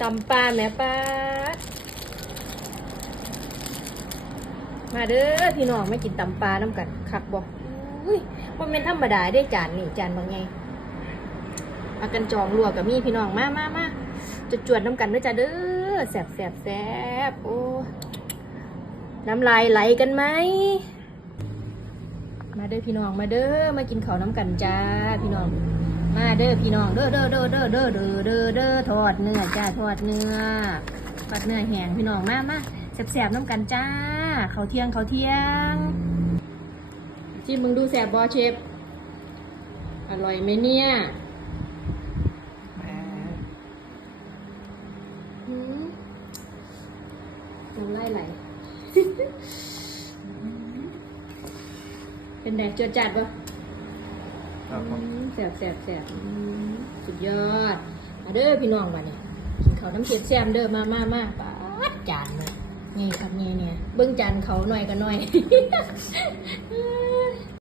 ตำปลาแม่ป้ามาเด้อพี่น้องไม่กินตำปลาน้ำกันคักบอกอุ้ยมันเป็นธรรมดาได้จานนี่จานบางไงมากันจองลวกกับมี่พี่น้องมามามาจะจวดน้ำกันด้วยจ้าเด้อแสบแสบแสบโอ้น้ำลายไหลกันไหมมาเด้อพี่น้องมาเด้อมากินข้าวน้ำกันจ้าพี่น้อง มาเด้อพี่น้องเด้อเด้อเด้อเด้อเด้อเด้อเด้อเด้อทอดเนื้อจ้าทอดเนื้อทอดเนื้อแห้งพี่น้องมามาแสบๆน้ำกันจ้าเขาวเที่ยงเขาวเที่ยงจิ้มมึงดูแสบบอเชฟอร่อยไหมเนี่ยหืมน้ำลายไหลเป็นแดดจดจัดปะ ครับผมแสบแสบแสบอืมสุดยอดมาเด้อพี่น้องมาเนี่ยกินข้าวน้ำเค็ดแซมเด้อมามามาปาดจานเลยนี่ครับนี่เนี่ยเบิ้งจานเขาหน่อยก็หน่อย